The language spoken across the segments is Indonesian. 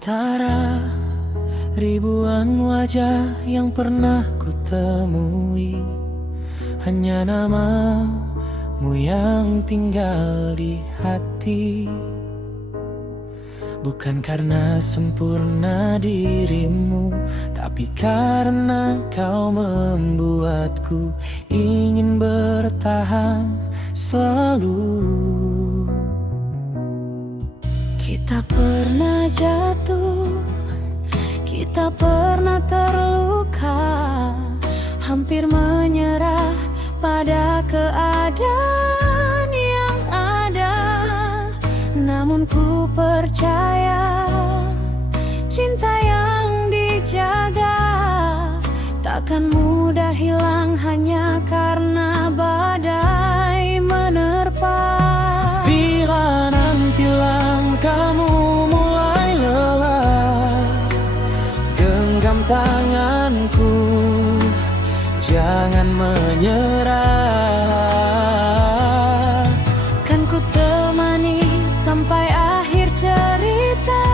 antara ribuan wajah yang pernah ku temui, hanya namamu yang tinggal di hati. Bukan karena sempurna dirimu, tapi karena kau membuatku ingin bertahan selalu. Kita pernah jatuh, kita pernah terluka, hampir menyerah pada keadaan yang ada. Namun ku percaya cinta yang dijaga takkan mudah hilang hanya karena badai menerpa. Bila nanti langkahmu mulai lelah, genggam tanganku, jangan menyerah. Kan ku temani sampai akhir cerita,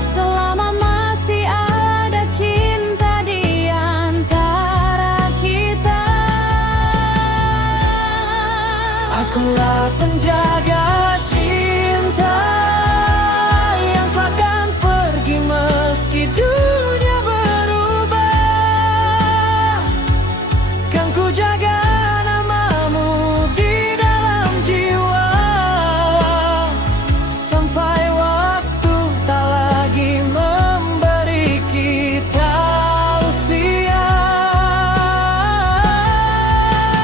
selama masih ada cinta di antara kita. Akulah penjaga cinta yang takkan pergi meski dunia berubah. Kan ku jaga namamu di dalam jiwa, sampai waktu tak lagi memberi kita usia.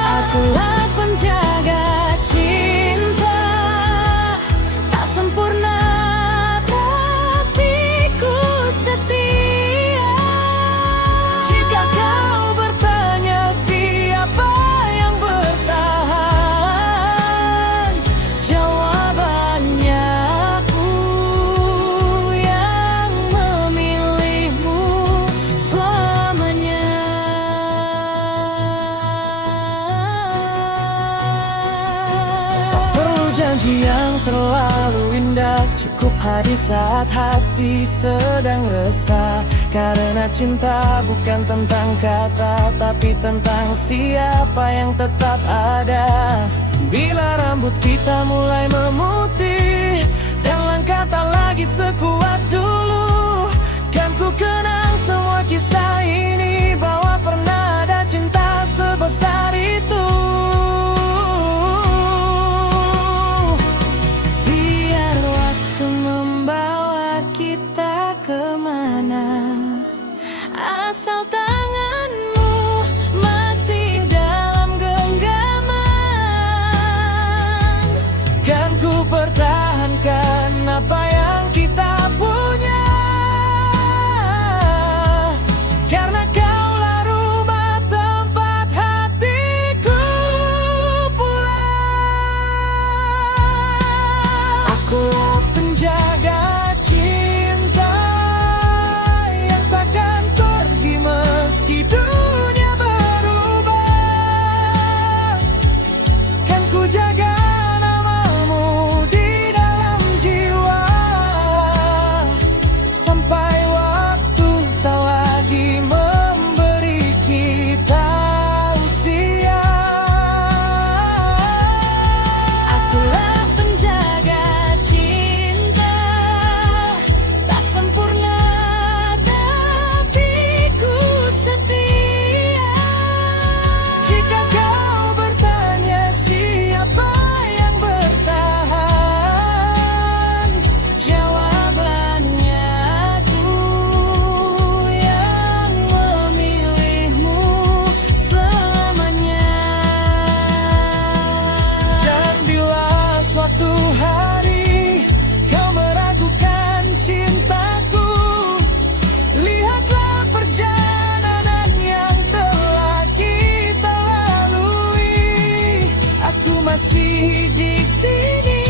Akulah penjaga cinta, tak sempurna tapi ku setia. Jika kau bertanya siapa yang bertahan, jawabannya aku yang memilihmu selamanya. Tak perlu janji yang terlalu indah, cukup hadir saat hati sedang resah. Karena cinta bukan tentang kata, tapi tentang siapa yang tetap ada. Bila rambut kita mulai memutih dan langkah tak lagi sekuat dulu, kan ku kenang semua kisah ini, bahwa pernah ada cinta sebesar itu. Biar waktu membawa kita kemana, asal tanganmu masih dalam genggaman. Kan ku pertahankan apa yang kita punya, karena kaulah rumah tempat hatiku pulang. Akulah penjaga cinta yang takkan pergi meski dunia berubah. Kan ku jaga namamu di dalam jiwa, sampai waktu tak lagi memberi kita usia. Akulah penjaga cinta, tak sempurna tapi ku setia. Jika kau bertanya siapa yang bertahan, jawabannya aku yang memilihmu selamanya. Dan bila suatu hari kau meragukan cintaku, lihatlah perjalanan yang telah kita lalui. Aku masih di sini,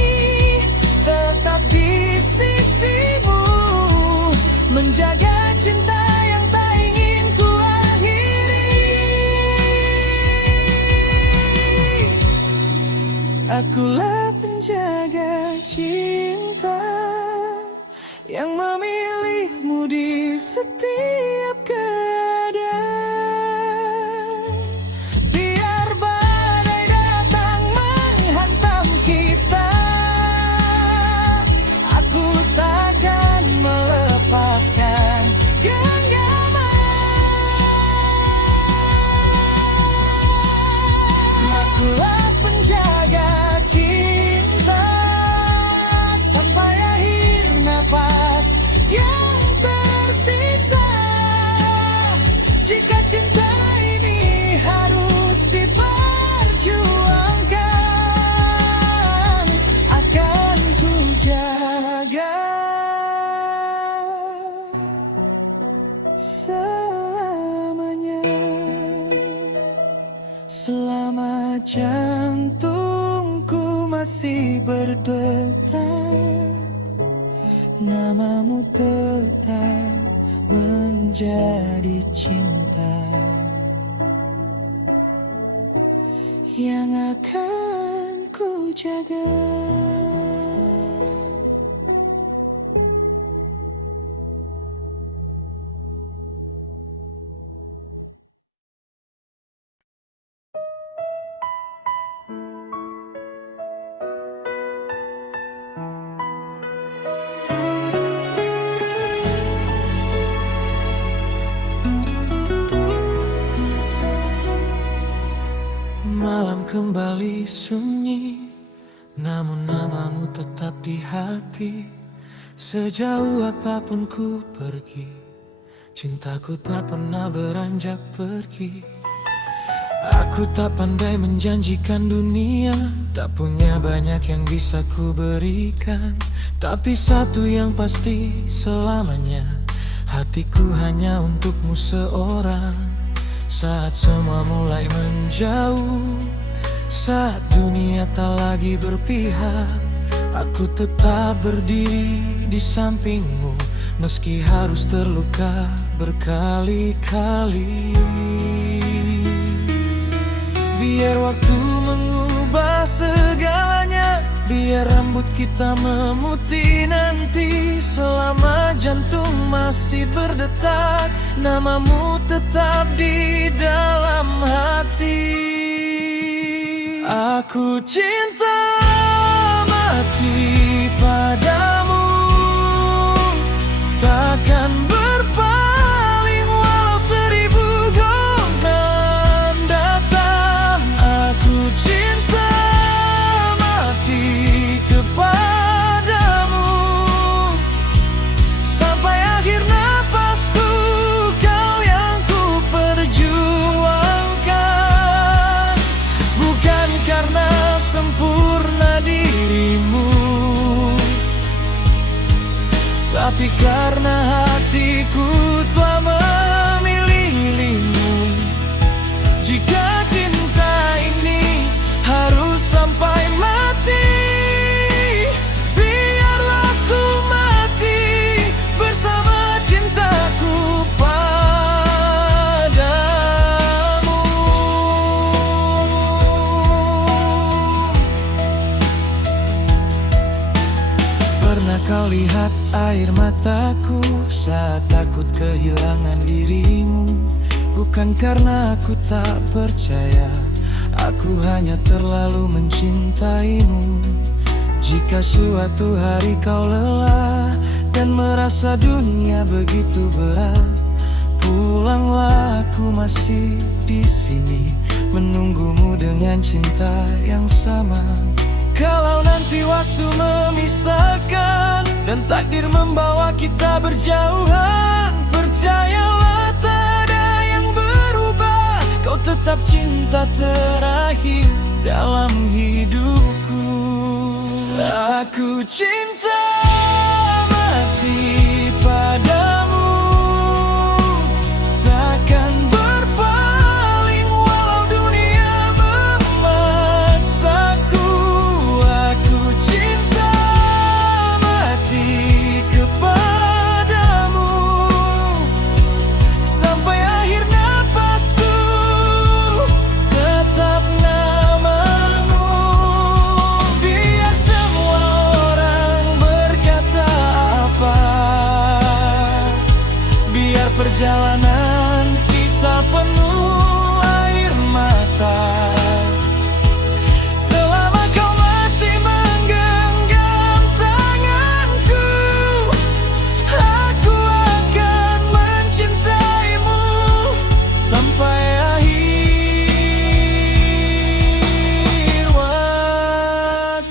tetap di sisimu, menjaga cinta yang tak ingin ku akhiri. Akulah penjaga cinta. bersamamu di setiap keadaan. Biar badai datang menghantam kita, aku takkan melepaskan genggaman. Akulah penjaga cinta sampai akhir nafas yang tersisa. Jika cinta ini harus diperjuangkan, akan ku jaga selamanya. Selama jantungku masih berdetak, namamu tetap menjadi cinta yang akan ku jaga. Malam kembali sunyi, namun namamu tetap di hati. Sejauh apapun ku pergi, cintaku tak pernah beranjak pergi. Aku tak pandai menjanjikan dunia, tak punya banyak yang bisa ku berikan. Tapi satu yang pasti selamanya, hatiku hanya untukmu seorang. Saat semua mulai menjauh, saat dunia tak lagi berpihak, aku tetap berdiri di sampingmu, meski harus terluka berkali-kali. Biar waktu mengubah segalanya, biar rambut kita memutih nanti. Selama jantung masih berdetak, namamu tetap di dalam hati. Aku cinta mati padamu, takkan berpaling walau 1000 gombang datang. Aku cinta mati kepadamu sampai akhir nafasku, kau yang ku perjuangkan. Bukan karena sempurna dirimu, tapi karena hatiku telah memilihmu. Jika cinta ini harus sampai mati, biarlah ku mati bersama cintaku padamu. Pernah kau lihat air mataku saat takut kehilangan dirimu? Bukan karena aku tak percaya, aku hanya terlalu mencintaimu. Jika suatu hari kau lelah dan merasa dunia begitu berat, pulanglah, aku masih di sini menunggumu dengan cinta yang sama. Kalau nanti waktu memisahkan dan takdir membawa kita berjauhan, percayalah tak ada yang berubah. Kau tetap cinta terakhir dalam hidupku. Aku cinta mati padamu, takkan berpaling walau dunia memaksaku. Aku cinta mati kepadamu sampai akhir nafasku, tetap namamu. Biar semua orang Perjalanan kita penuh air mata. Selama kau masih menggenggam tanganku, aku akan mencintaimu sampai akhir waktuku.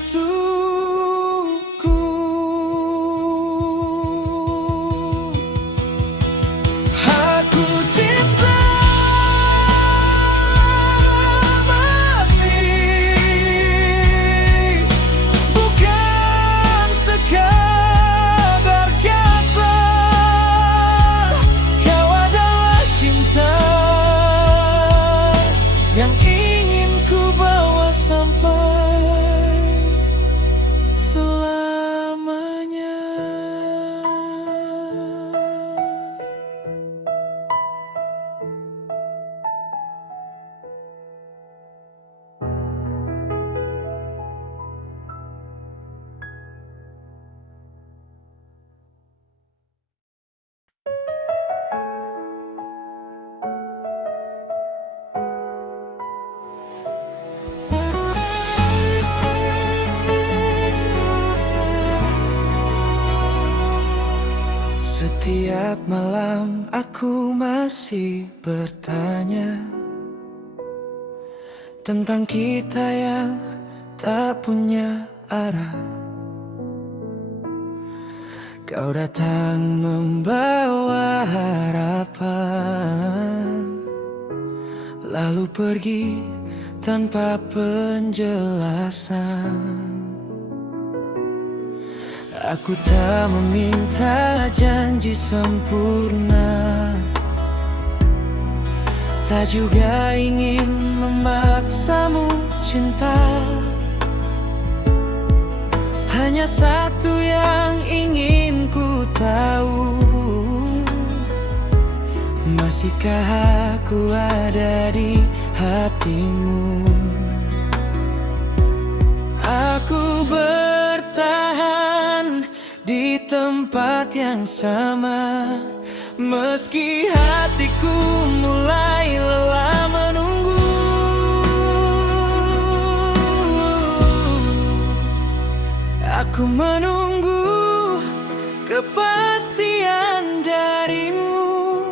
Aku cinta mati, bukan sekadar kata. Kau adalah cinta yang ingin ku bawa sampai selamanya. Setiap malam aku masih bertanya tentang kita yang tak punya arah. Kau datang membawa harapan, lalu pergi tanpa penjelasan. Aku tak meminta janji sempurna, tak juga ingin memaksamu cinta. Hanya satu yang ingin ku tahu, masihkah aku ada di hatimu? Aku bertahan di tempat yang sama, meski hatiku mulai lelah menunggu. Aku menunggu kepastian darimu,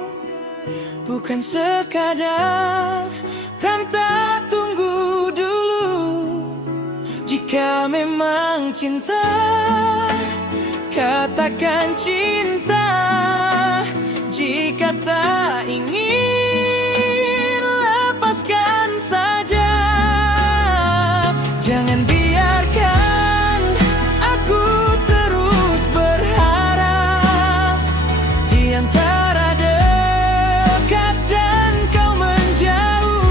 bukan sekadar kata tunggu dulu. Jika memang cinta, katakan cinta. Jika tak ingin, lepaskan saja. Jangan biarkan aku terus berharap di antara dekat dan kau menjauh.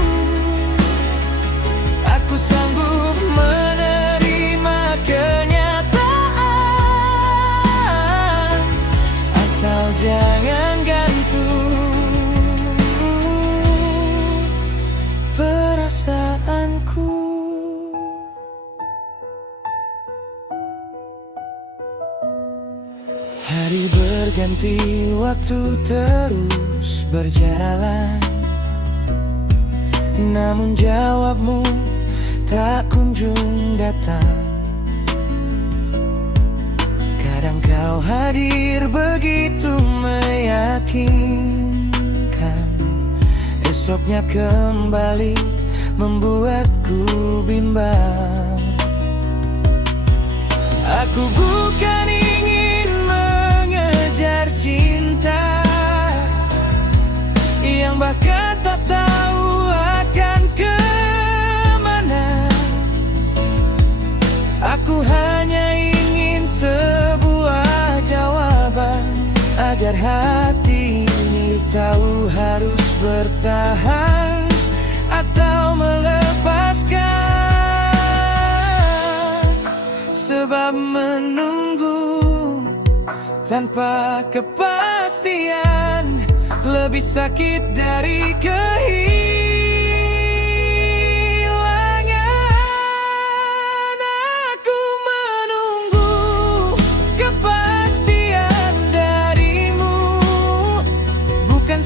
Aku sanggup menerima kenyataan, asal jangan gantung perasaanku. Hari berganti, waktu terus berjalan, namun jawabmu tak kunjung datang. Kadang kau hadir begitu meyakinkan, esoknya kembali membuatku bimbang. Aku bukan ingin mengejar cinta yang bahkan tak tahu akan kemana. Aku hanya ingin sebuah jawaban, agar hati ini tahu harus bertahan atau melepaskan. Sebab menunggu tanpa kepastian lebih sakit dari kehilangan. Aku menunggu kepastian darimu, bukan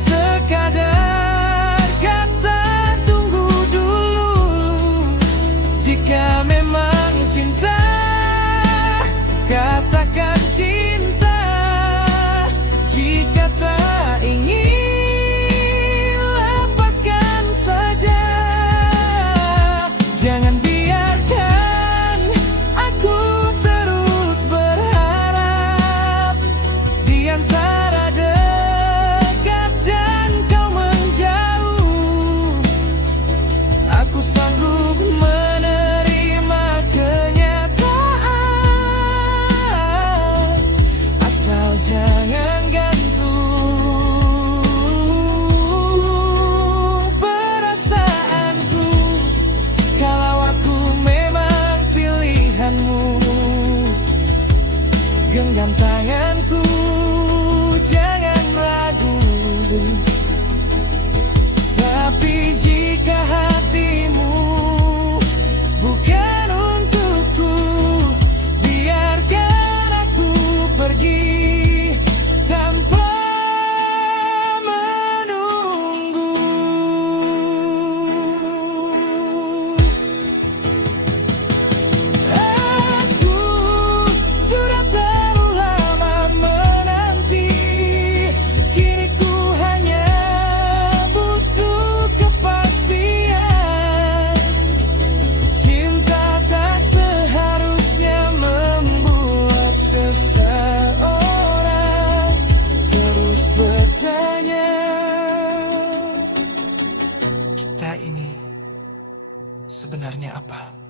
sebenarnya apa?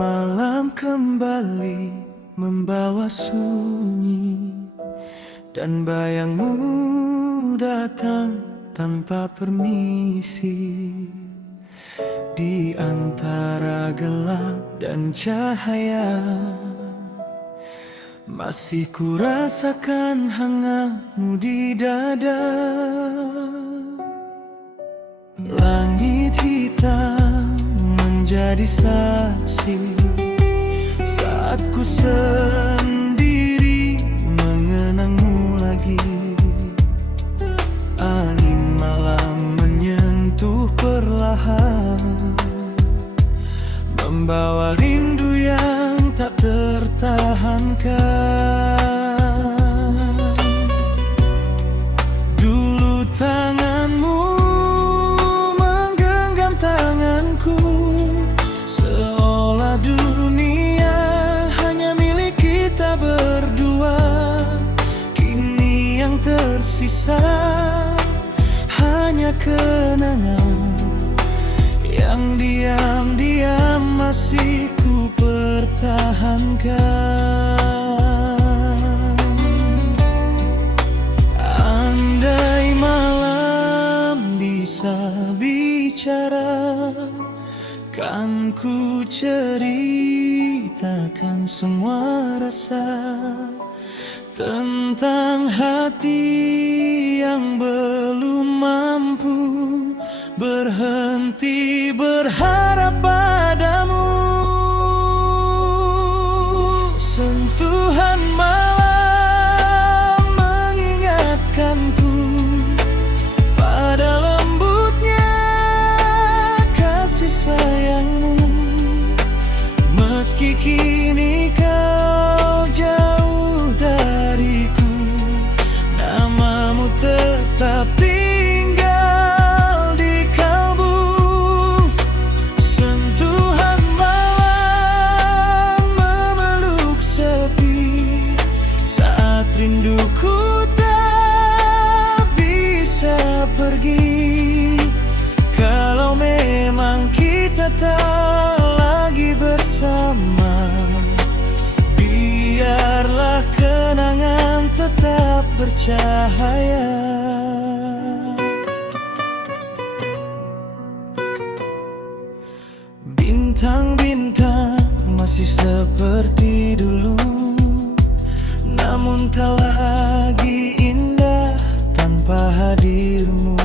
Malam kembali membawa sunyi, dan bayangmu datang tanpa permisi. Di antara gelap dan cahaya, masih ku rasakan hangatmu di dada. Langit hitam menjadi saksi saat ku sendiri mengenangmu lagi. Angin malam menyentuh perlahan, membawa rindu yang tak tertahankan. Dulu tanganmu menggenggam tanganku, seolah dunia hanya milik kita berdua. Kini yang tersisa hanya kenangan yang diam-diam masih ku pertahankan. Andai malam bisa bicara, kan ku ceritakan semua rasa tentang hati yang belum mampu berhenti berharap padamu. Sentuhan malam mengingatkanku pada lembutnya kasih sayangmu. Meski kini kau jauh dariku, namamu tetap tinggal di kalbu. Sentuhan malam memeluk sepi saat rinduku tak bisa pergi. Kalau memang kita tak lagi bersama, biarlah kenangan tetap bercahaya. Bintang-bintang masih seperti dulu, namun tak lagi indah tanpa hadirmu.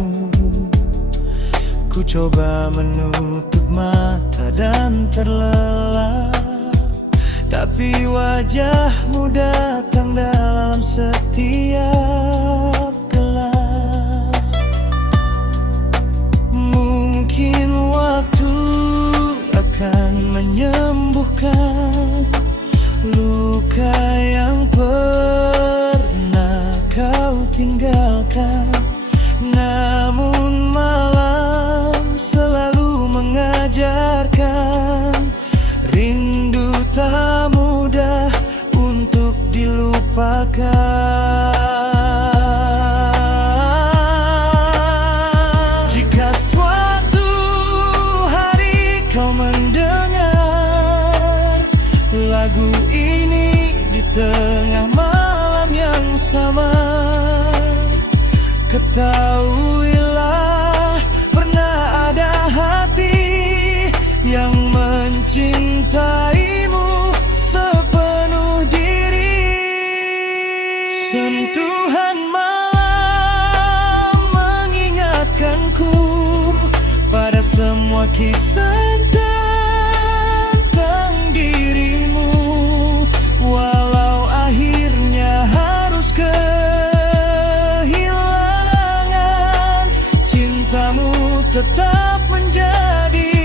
Ku coba menutup mata dan terlelap, tapi wajahmu datang dalam setiap gelap. Mungkin waktu akan menyembuhkan luka yang pernah kau tinggalkan. Namun malam selalu mengajarkan, rindu tak mudah untuk dilupakan. Jika suatu hari kau mendengar lagu ini di tengah malam yang sama, ketahuilah pernah ada hati yang mencintaimu sepenuh diri. Sentuhan malam mengingatkanku pada semua kisah tentang dirimu. Walau akhirnya harus kehilangan, cintamu tetap menjadi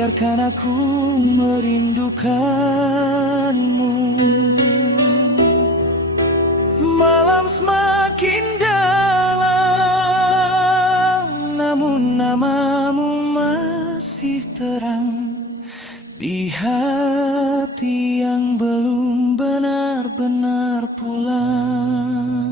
biarkan aku merindukanmu. Malam semakin dalam, namun namamu masih terang di hati yang belum benar-benar pulang.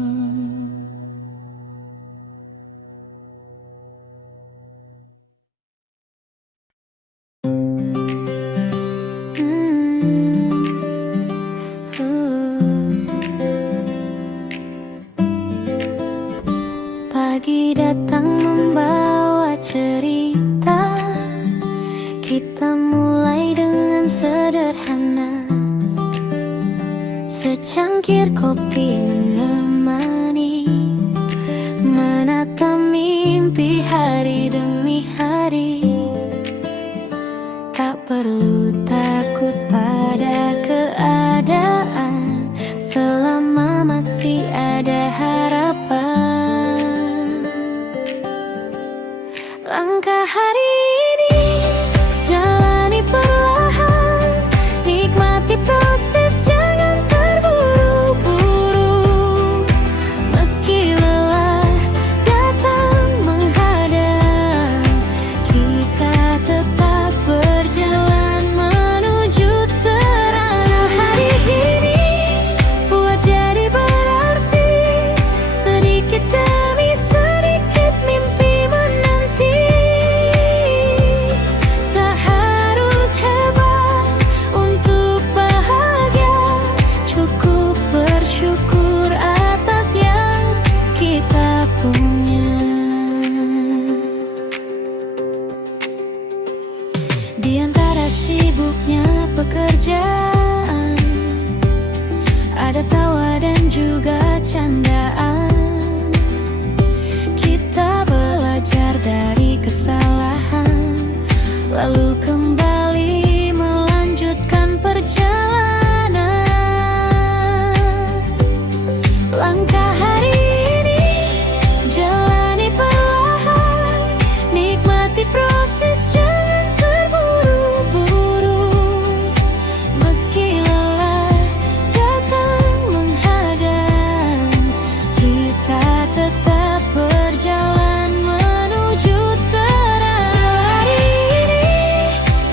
Pagi datang membawa cerita, kita mulai dengan sederhana. Secangkir kopi menemani, menata mimpi hari demi hari. Tak perlu takut pada keadaan, selama masih ada harapan. Langkah hari ini jalani perlahan, nikmati proses, jangan terburu-buru. Meski lelah datang menghadang, kita tetap berjalan menuju terang. Hari ini buat jadi berarti, sedikit demi sedikit mimpi menanti. Tak harus hebat untuk bahagia, cukup bersyukur atas yang kita punya. Di antara sibuknya pekerjaan, ada tawa dan juga candaan. Kita belajar dari kesalahan, lalu kembali melanjutkan perjalanan. Langkah hari ini jalani perlahan, nikmati proses, jangan terburu-buru. Meski lelah datang menghadang, kita tetap berjalan menuju terang. Hari ini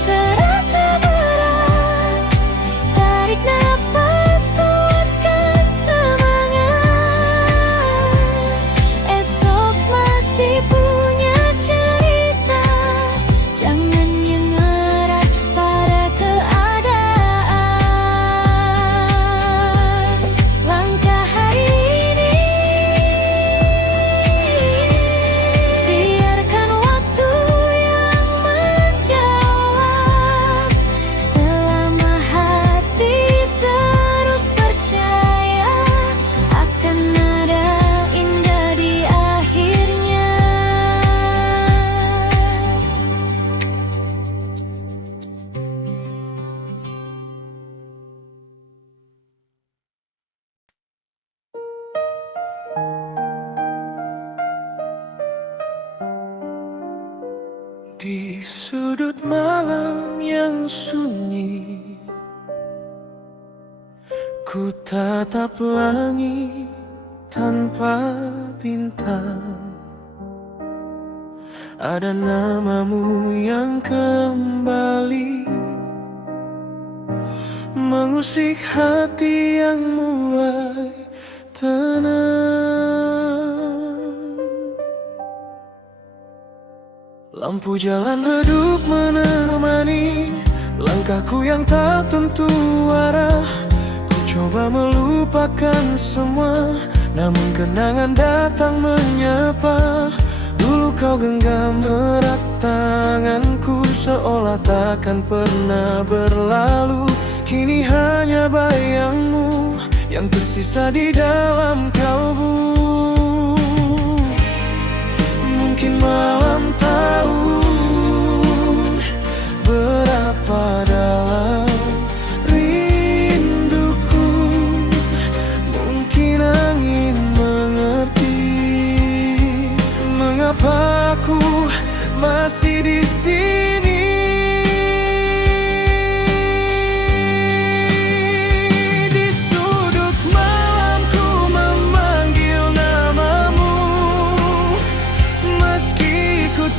terasa berat, tarik nafas, kuatkan semangat. Esok masih punya cerita, jangan menyerah pada keadaan. Langkah hari ini, biarkan waktu yang menjawab. Selama hati terus percaya, akan ada indah di akhirnya. Di sudut malam yang sunyi, ku tatap langit tanpa bintang. Ada namamu yang kembali mengusik hati yang mulai tenang. Lampu jalan redup menemani langkahku yang tak tentu arah. Ku coba melupakan semua, namun kenangan datang menyapa. Dulu kau genggam erat tanganku, seolah takkan pernah berlalu. Kini hanya bayangmu yang tersisa di dalam kalbu. Mungkin malam tahu berapa dalam rinduku. Mungkin angin mengerti mengapa aku masih di sini.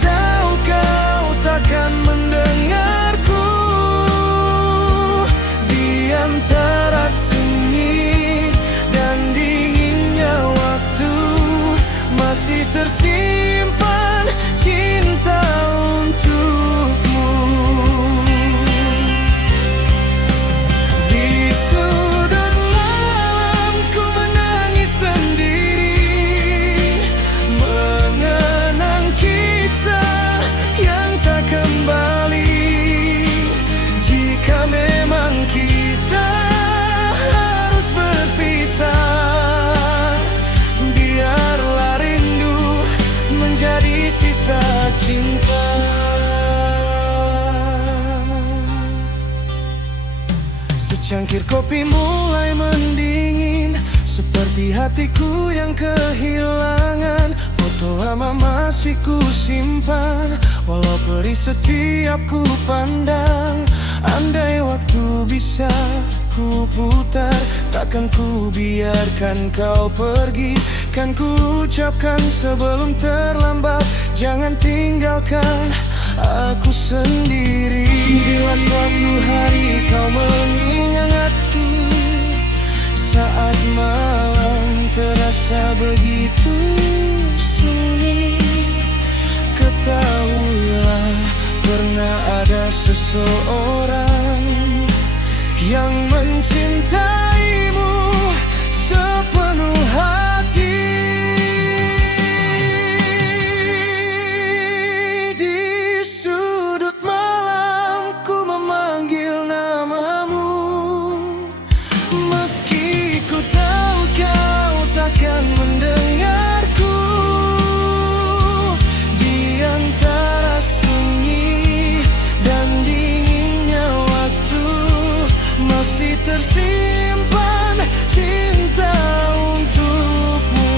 tahu kau takkan mendengarku. Di antara sunyi dan dinginnya waktu, masih tersimpan cinta untukmu. Di sudut malam ku menangis sendiri, mengenang kisah yang tak kembali. Jika memang kita harus berpisah, biarlah rindu menjadi sisa cinta. Secangkir kopi mulai mendingin, seperti hatiku yang kehilangan. Foto lama masih ku simpan, walau perih setiap ku pandang. Andai waktu bisa ku putar, takkan ku biarkan kau pergi. Kan ku ucapkan sebelum terlambat, jangan tinggalkan aku sendiri. Bila suatu hari kau mengingatku, saat malam terasa begitu sunyi, ketahuilah pernah ada seseorang yang mencintaimu sepenuh hati. Di sudut malam ku memanggil namamu, meski ku tahu kau takkan mendengarku. Di antara sunyi dan dinginnya waktu, masih tersimpan cinta untukmu.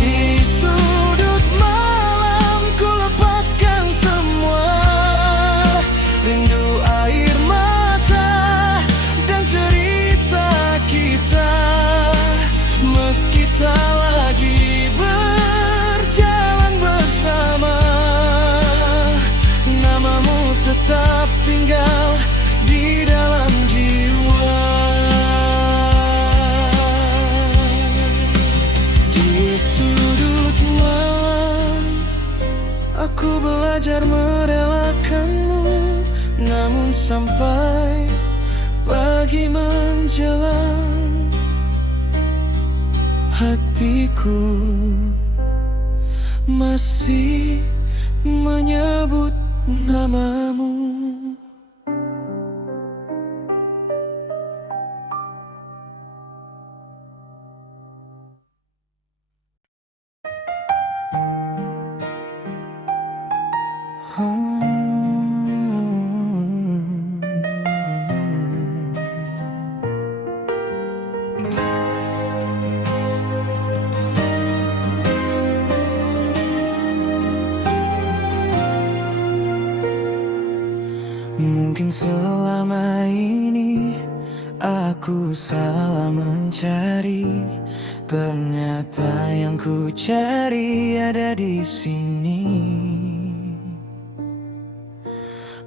Di sudut malam ku lepaskan semua rindu, air mata dan cerita kita. Meski tak lagi berjalan bersama, namamu tetap tinggal di dalam jiwa. Di sudut malam aku belajar merelakanmu, namun sampai pagi menjelang, hatiku masih menyebut namamu. Mungkin selama ini aku salah mencari, ternyata yang ku cari ada di sini.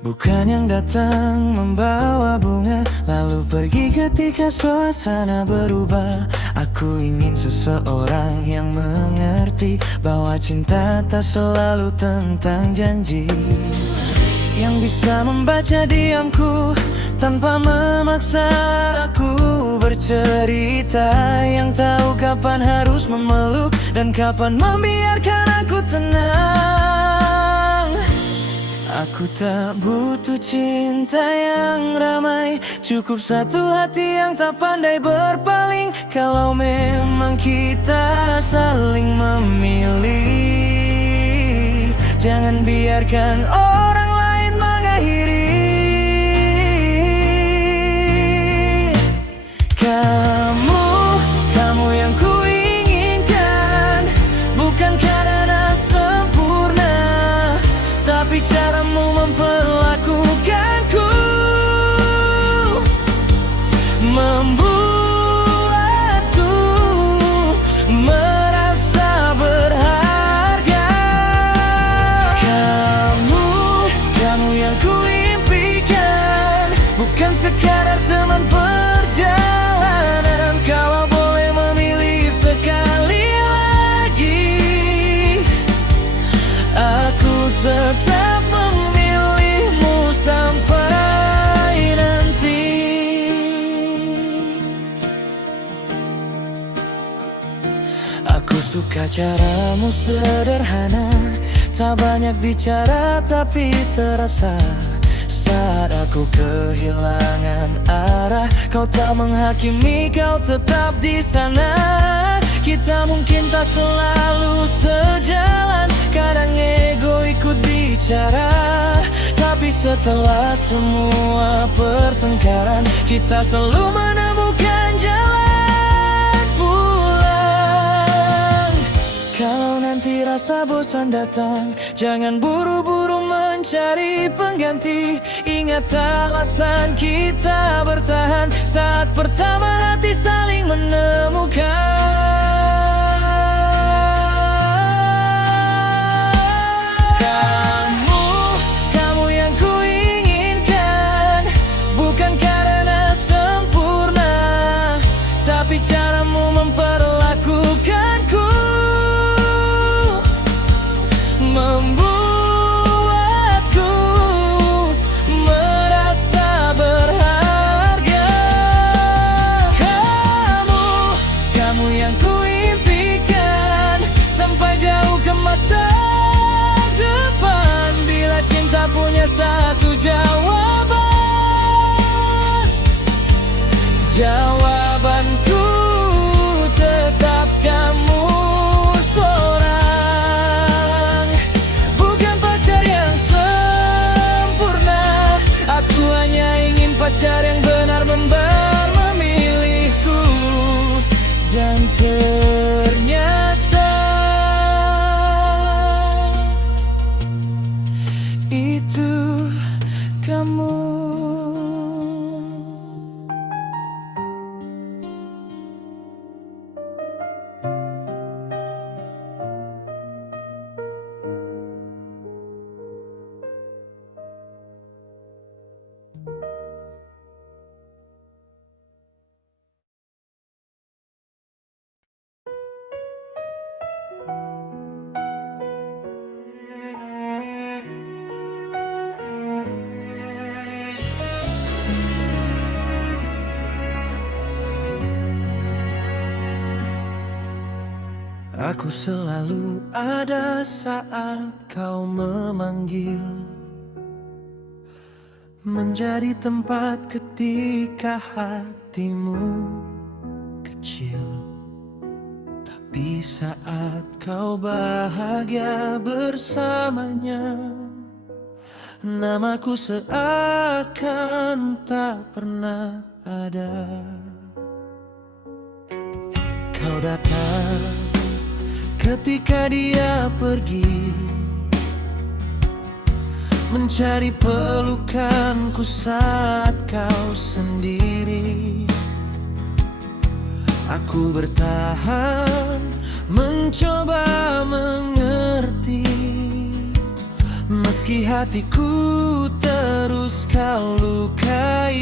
Bukan yang datang membawa bunga lalu pergi ketika suasana berubah. Aku ingin seseorang yang mengerti bahwa cinta tak selalu tentang janji, yang bisa membaca diamku tanpa memaksa aku bercerita, yang tahu kapan harus memeluk dan kapan membiarkan aku tenang. Aku tak butuh cinta yang ramai, cukup satu hati yang tak pandai berpaling. Kalau memang kita saling memilih, jangan biarkan orang lain mengakhiri. Kamu yang ku inginkan, bukan karena sempurna, tapi caramu memperlakukanku membuatku merasa berharga. sekadar teman perjalanan. Kalau boleh memilih sekali lagi, aku tetap memilihmu sampai nanti. Aku suka caramu sederhana, tak banyak bicara tapi terasa. Saat aku kehilangan arah, kau tak menghakimi, kau tetap di sana. Kita mungkin tak selalu sejalan, kadang ego ikut bicara. Tapi setelah semua pertengkaran, kita selalu menemukan jalan pulang. Kalau nanti rasa bosan datang, jangan buru-buru mencari pengganti. Ingat alasan kita bertahan saat pertama hati saling menemukan. Kamu yang kuinginkan, bukan karena sempurna, tapi caramu memperlakukanku membuatku merasa berharga. Kamu yang kuimpikan sampai jauh ke masa depan. Bila cinta punya satu jawaban, jawabanku tetap kamu seorang. Bukan pacar yang sempurna, aku hanya ingin pacar yang benar-benar memilihku. Dan ternyata itu kamu. Aku selalu ada saat kau memanggil, menjadi tempat ketika hatimu kecil. Tapi saat kau bahagia bersamanya, namaku seakan tak pernah ada. Kau datang ketika dia pergi, mencari pelukanku saat kau sendiri. Aku bertahan, mencoba mengerti, meski hatiku terus kau lukai.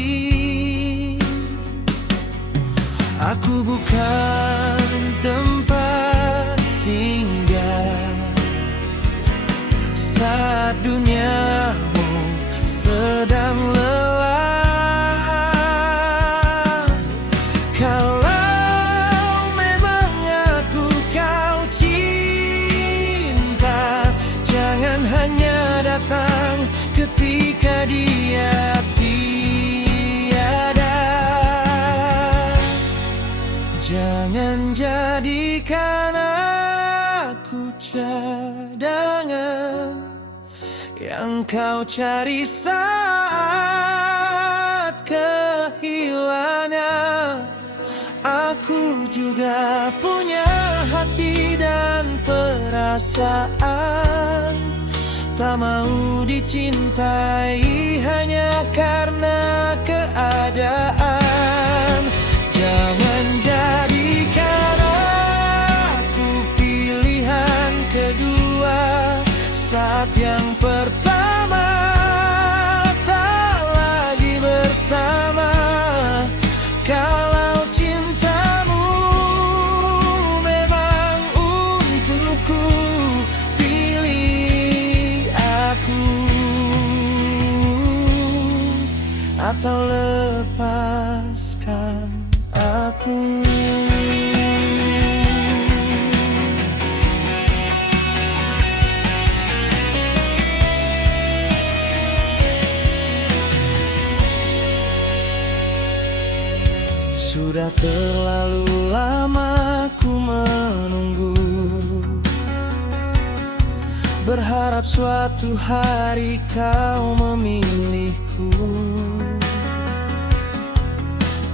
Aku bukan tempat singgah saat duniamu sedang lelah. Kalau memang aku kau cinta, jangan hanya datang ketika dia tiada. Jangan jadikan aku cadangan yang kau cari saat kehilangan. Aku juga punya hati dan perasaan, tak mau dicintai hanya karena keadaan. Jangan jadikan aku pilihan kedua saat yang pertama tak lagi bersama. atau lepaskan aku. Sudah terlalu lama ku menunggu, berharap suatu hari kau memilihku.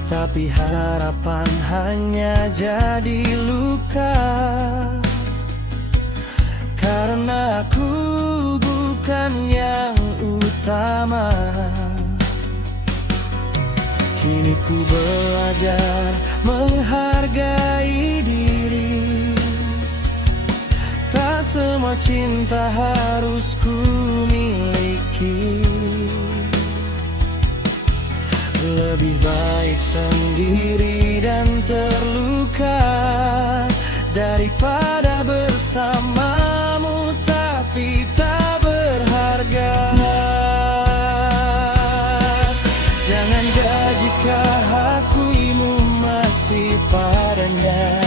Tapi harapan hanya jadi luka, karena aku bukan yang utama. Kini ku belajar menghargai diri. Tak semua cinta harus ku miliki. Lebih baik sendiri dan terluka daripada bersamamu tapi tak berharga. Jangan jika hatimu masih padanya.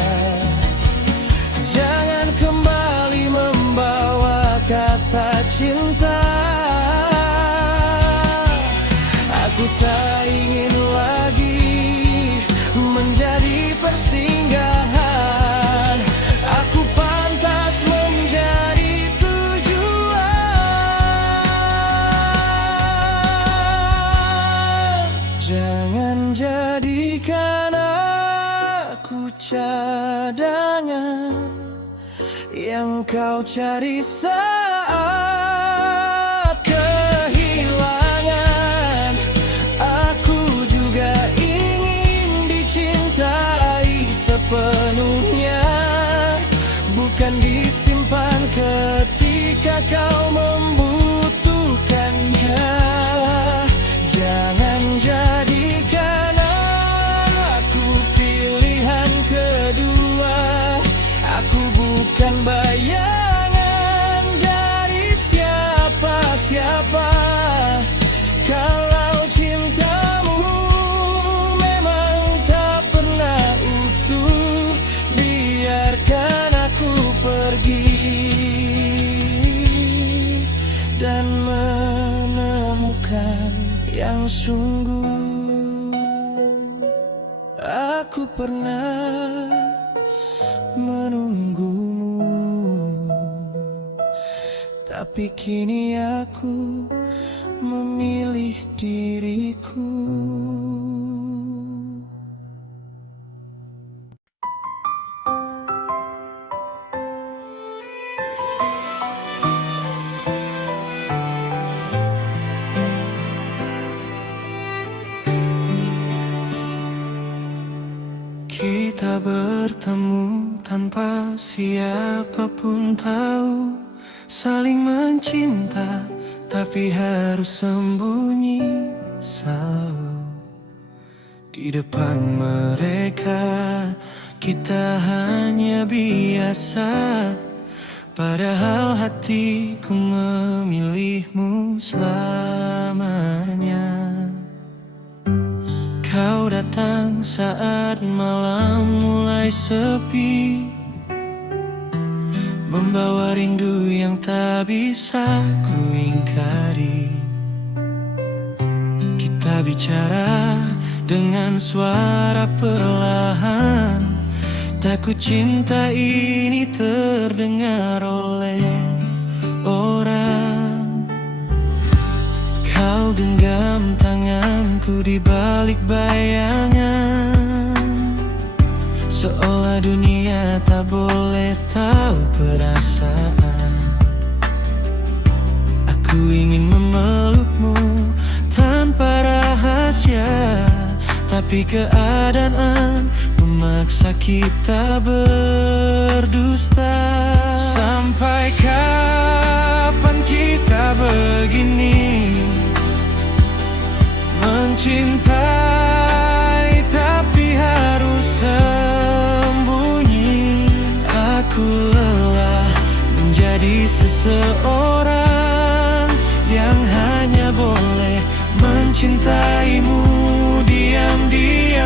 Jangan kembali membawa kata cinta. Aku tak ingin lagi menjadi persinggahan. Aku pantas menjadi tujuan. Jangan jadikan aku cadangan yang kau cari saat kehilangan. Aku juga ingin dicintai sepenuhnya, bukan disimpan ketika kau membutuhkannya. Jangan jadikan aku pilihan kedua. Aku bukan bayangan dari siapa-siapa. Kalau cintamu memang tak pernah utuh, biarkan aku pergi dan menemukan yang sungguh. Aku pernah menunggumu, tapi kini aku memilih diriku. Kita bertemu tanpa siapapun tahu, saling mencinta tapi harus sembunyi selalu. Di depan mereka kita hanya biasa, padahal hatiku memilihmu selamanya. Kau datang saat malam mulai sepi, membawa rindu yang tak bisa ku ingkari. Kita bicara dengan suara perlahan, takut cinta ini terdengar oleh orang. Kau genggam tanganku di balik bayangan, seolah dunia tak boleh tahu perasaan. Aku ingin memelukmu tanpa rahasia, tapi keadaan memaksa kita berdusta. Sampai kapan kita begini, mencintai tapi harus sembunyi. Aku lelah menjadi seseorang yang hanya boleh mencintai mencintaimu diam-diam.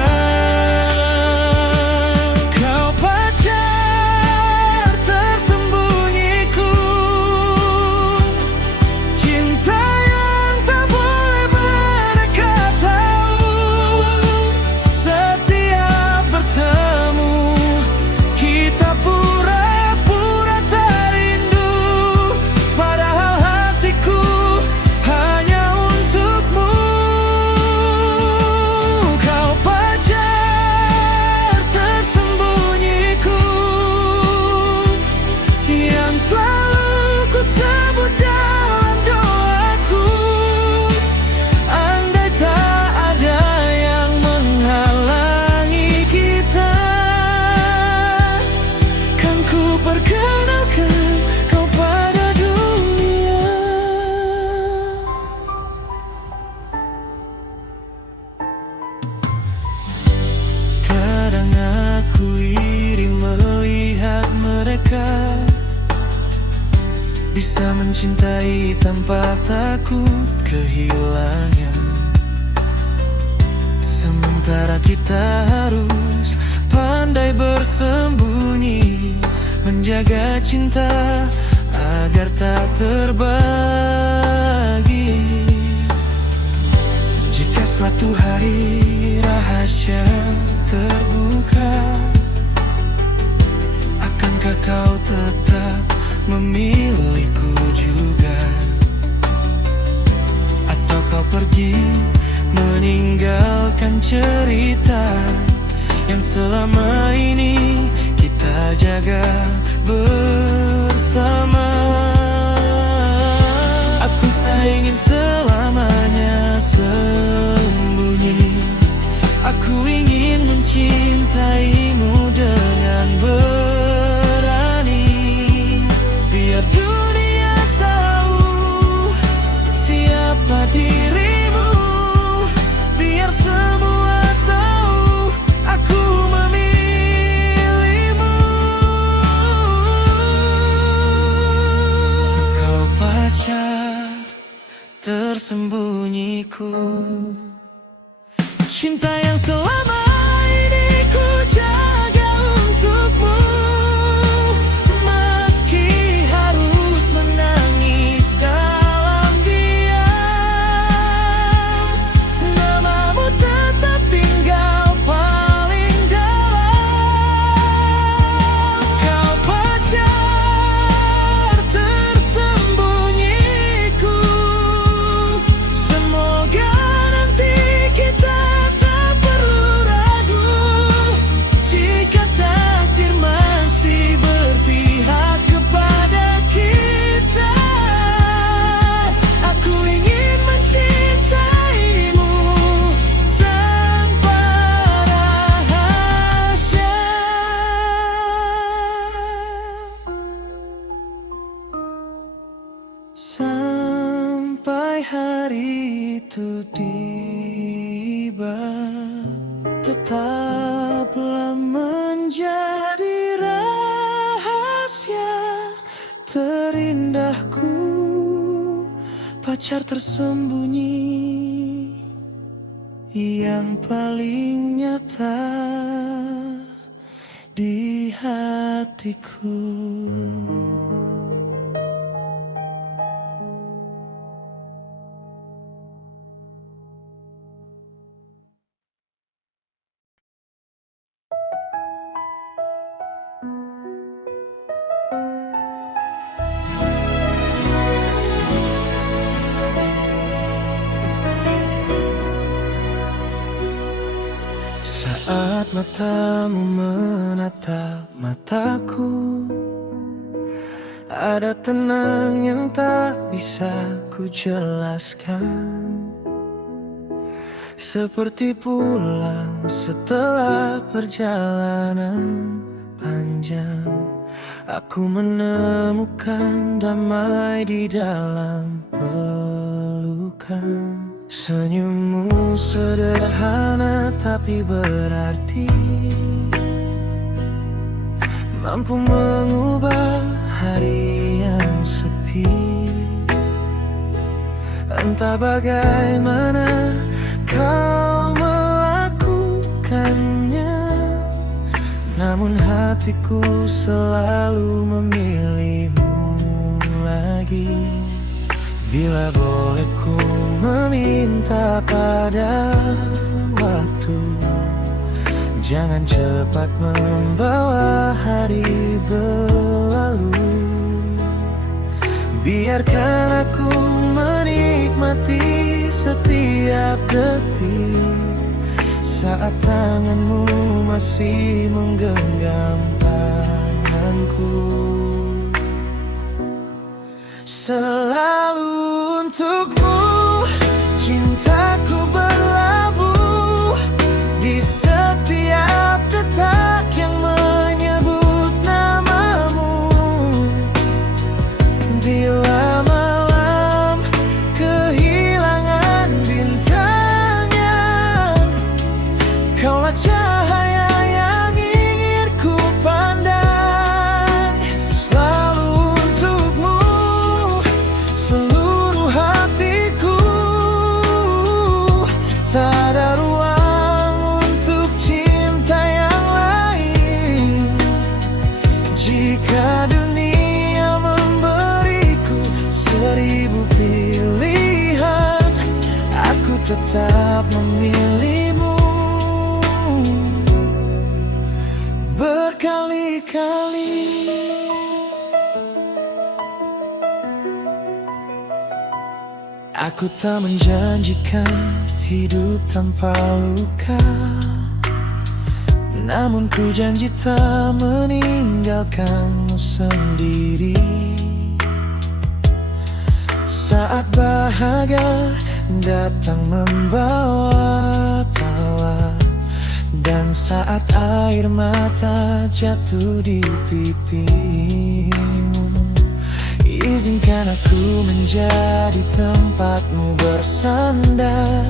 Kau pacar tersembunyiku, cinta yang tak boleh mereka tahu. Setiap bertemu kita pura-pura tak rindu, padahal hatiku hanya untukmu. Kau pacar tersembunyiku yang selalu ku sebut dalam doaku. Andai tak ada yang menghalangi kita, kan ku perkenalkan kau pada dunia. Kadang aku iri melihat mereka bisa mencintai tanpa takut kehilangan, sementara kita harus pandai bersembunyi, menjaga cinta agar tak terbagi. Jika suatu hari rahasia terbuka, akankah kau tetap memilihku juga? Atau kau pergi meninggalkan cerita yang selama ini kita jaga bersama? Aku tak ingin selamanya sembunyi, aku ingin mencintaimu dengan berani. Biar dunia tahu siapa dirimu, biar semua tahu aku memilihmu. Kau pacar tersembunyiku, cinta yang selama ini ku jaga untukmu. Meski harus menangis dalam diam, namamu tetap tinggal paling dalam. Kau pacar tersembunyiku, semoga nanti kita tak perlu ragu. Jika takdir masih berpihak kepada kita, aku ingin mencintaimu tanpa rahasia. Sampai hari itu tiba, tetaplah menjadi rahasia terindahku, pacar tersembunyi yang paling nyata di hatiku. Saat matamu menatap mataku, ada tenang yang tak bisa ku jelaskan, seperti pulang setelah perjalanan panjang. Aku menemukan damai di dalam pelukan. Senyummu sederhana tapi berarti, mampu mengubah hari yang sepi. Entah bagaimana kau melakukannya, namun hatiku selalu memilihmu lagi. Bila boleh ku meminta pada waktu, jangan cepat membawa hari berlalu. Biarkan aku menikmati setiap detik saat tanganmu masih menggenggam tanganku. Selalu untukmu cintaku berlabuh di setiap detak yang menyebut namamu. Bila malam kehilangan bintangnya, kaulah cahaya yang ingin ku pandang. Selalu untukmu seluruh hatiku, tak ada ruang untuk cinta yang lain. Jika dunia memberiku 1000 pilihan, aku tetap memilihmu berkali-kali. Aku tak menjanjikan hidup tanpa luka, namun ku janji tak meninggalkanmu sendiri. Saat bahagia datang membawa tawa, dan saat air mata jatuh di pipimu, izinkan aku menjadi tempatmu bersandar,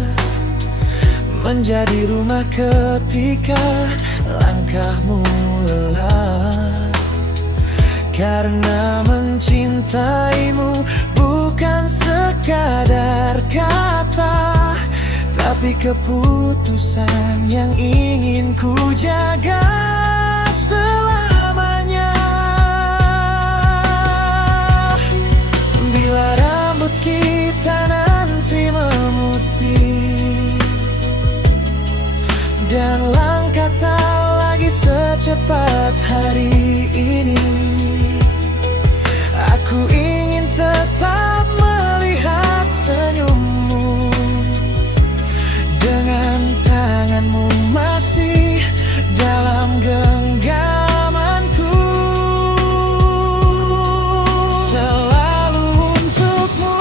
menjadi rumah ketika langkahmu lelah. Karena mencintaimu bukan sekadar kata, tapi keputusan yang ingin ku jaga selamanya. Bila rambut kita nanti memutih dan langkah tak lagi secepat hari ini, aku ingin tetap melihat senyummu dengan tanganmu masih dalam genggamanku. Selalu untukmu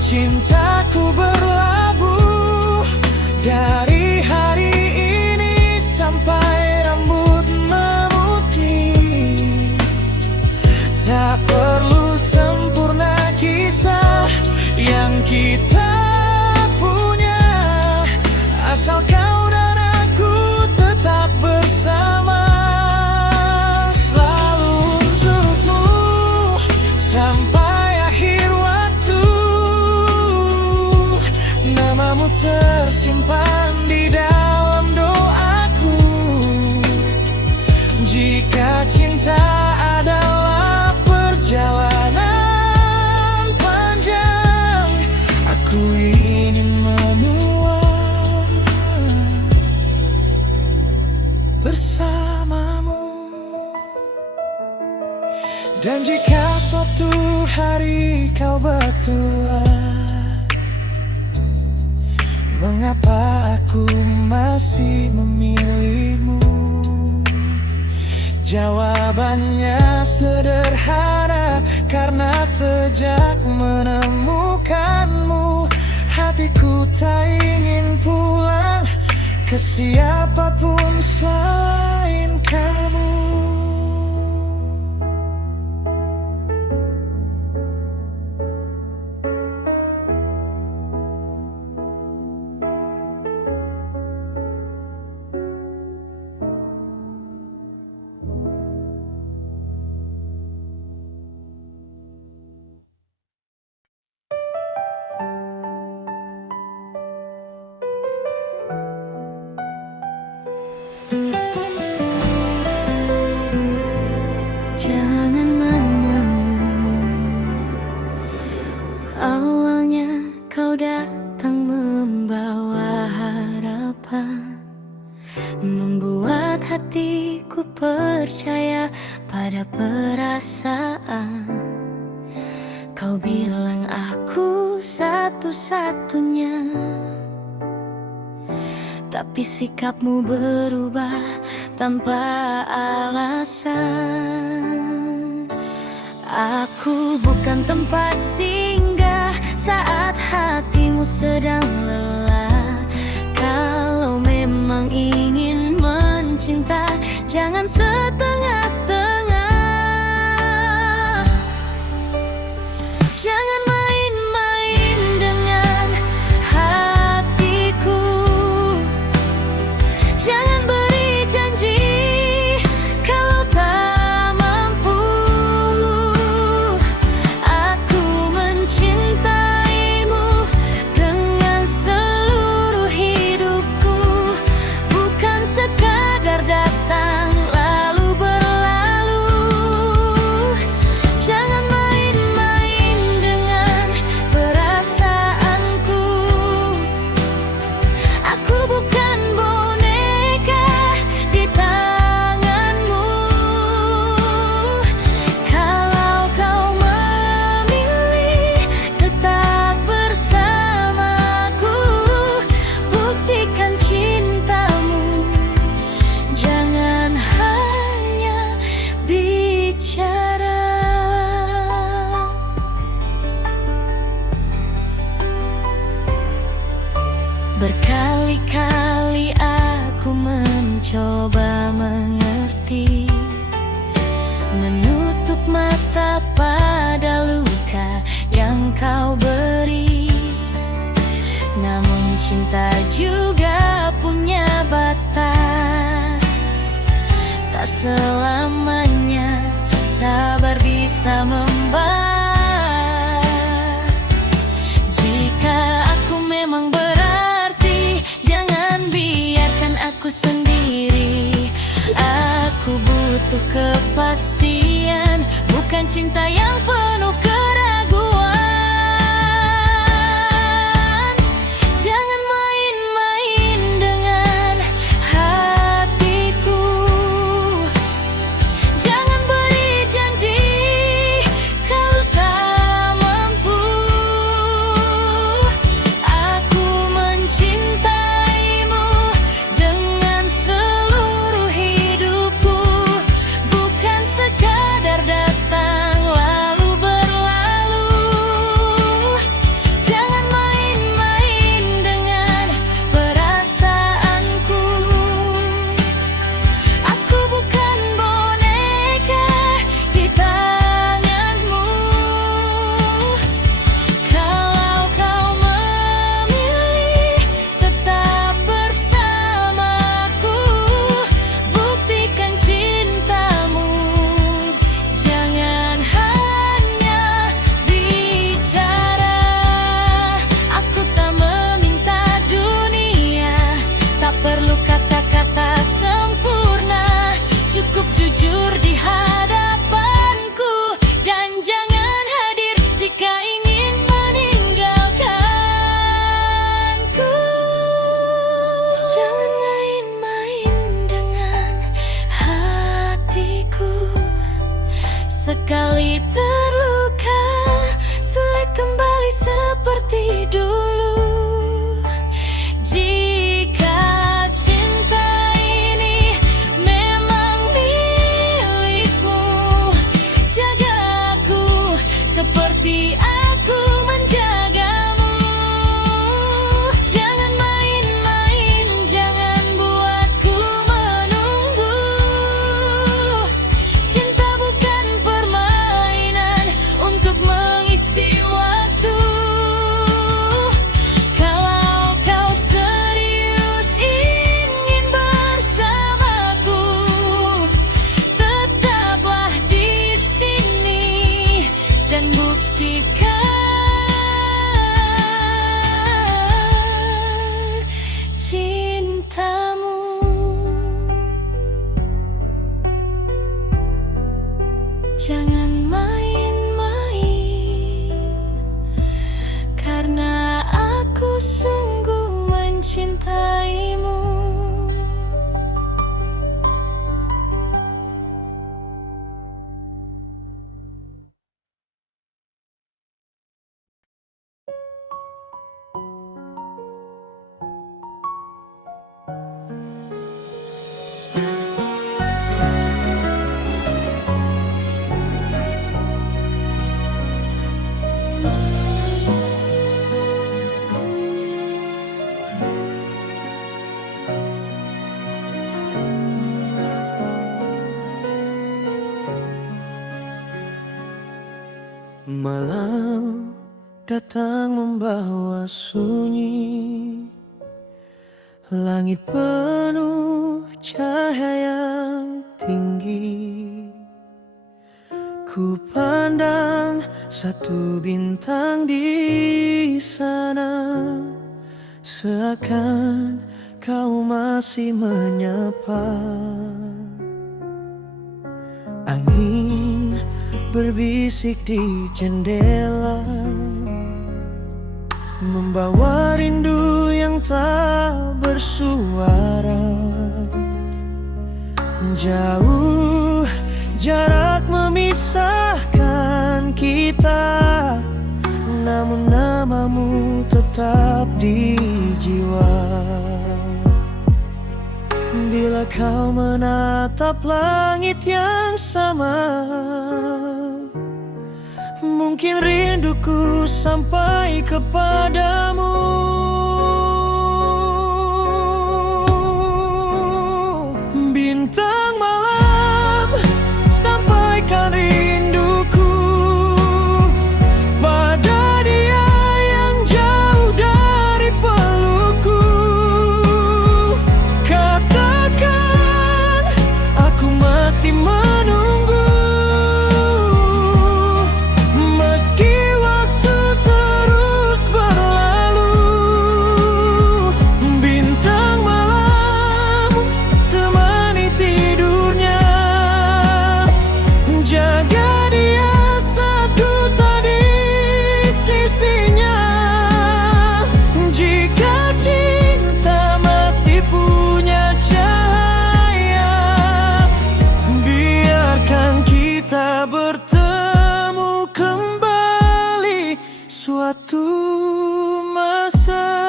cintaku berlabuh dari hari ini sampai rambut memutih. Tak perlu sempurna kisah yang kita punya, asal kau dan aku tetap bersama. Selalu untukmu sampai akhir waktu, namamu tersimpan di dalam doaku. Jika cinta adalah perjalanan panjang, aku ingin menua bersamamu. Dan jika suatu hari kau bertua, mengapa aku masih memilihmu? Jawabannya sederhana, karena sejak menemukanmu, hatiku tak ingin pulang ke siapapun selain kamu. Awalnya kau datang membawa harapan, membuat hatiku percaya pada perasaan. Kau bilang aku satu-satunya, tapi sikapmu berubah tanpa alasan. Aku bukan tempat singgah saat hatimu sedang lelah. Kalau memang ingin mencinta, jangan setengah-setengah. Jangan main-main dengan hatiku. Jangan beri janji kalau tak mampu. Aku mencintaimu dengan seluruh hidupku, bukan sekadar datang lalu berlalu. Jangan main-main dengan perasaanku. Aku bukan boneka di tanganmu. Kalau kau memilih tetap bersamaku, buktikan cintamu. Jangan hanya bicara. Berkali-kali aku mencoba mengerti, menutup mata pada luka yang kau beri. Namun cinta juga punya batas, tak selamanya sabar bisa membahas. Jika aku memang berarti, jangan biarkan aku sendiri. Aku butuh kepastian, bukan cinta yang penuh keraguan. Jangan main-main dengan hatiku. Jangan beri janji kalau tak mampu. Aku mencintaimu dengan seluruh hidupku, bukan sekadar datang lalu mencintaimu. Malam datang membawa sunyi, langit penuh cahaya yang tinggi. Ku pandang satu bintang di sana, seakan kau masih menyapa. Angin berbisik di jendela, membawa rindu yang tak bersuara. Jauh jarak memisahkan kita, namun namamu tetap di jiwa. Bila kau menatap langit yang sama, mungkin rinduku sampai kepadamu. Bintang malam, sampaikan rinduku pada dia yang jauh dari pelukku. Katakan aku masih menunggu, meski waktu terus berlalu. Bintang malam, temani tidurnya, jaga dia saat duta di sisinya. Jika cinta masih punya cahaya, biarkan kita bertemu kembali suatu masa.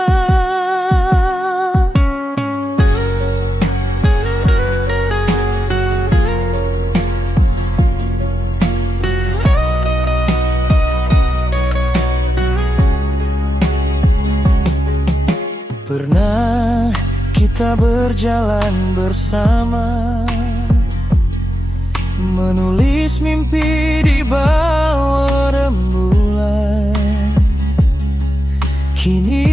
Pernah kita berjalan bersama, menulis mimpi di bawah rembulan. Kini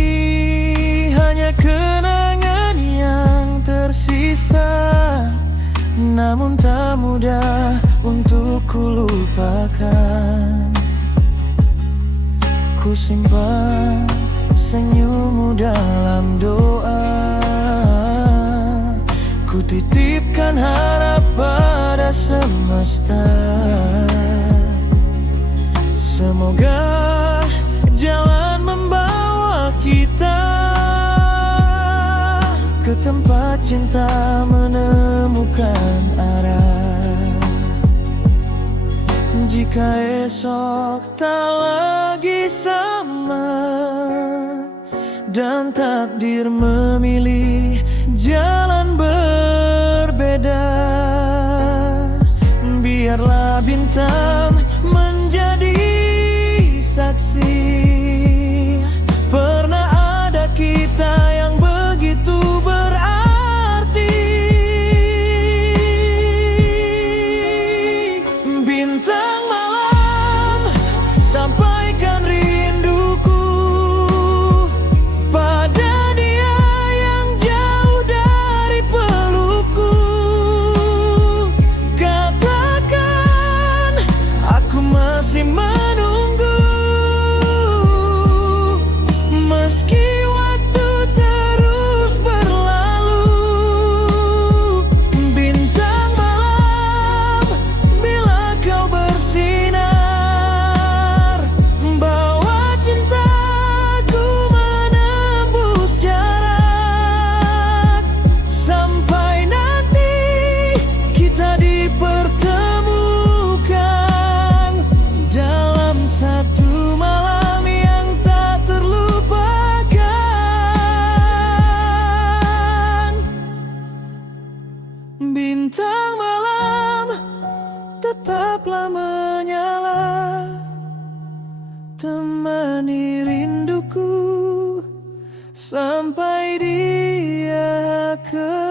hanya kenangan yang tersisa, namun tak mudah untuk kulupakan. Ku simpan senyummu dalam doa, ku titipkan harap pada semesta. Semoga jalan membawa kita ke tempat cinta menemukan arah. Jika esok tak lagi sama dan takdir memilih jalan berbeda, biarlah bintang menjadi saksi. Pernah ada kita yang begitu berarti. Bintang malam, sampaikan rinduku pada dia yang jauh dari rinduku sampai dia kembali.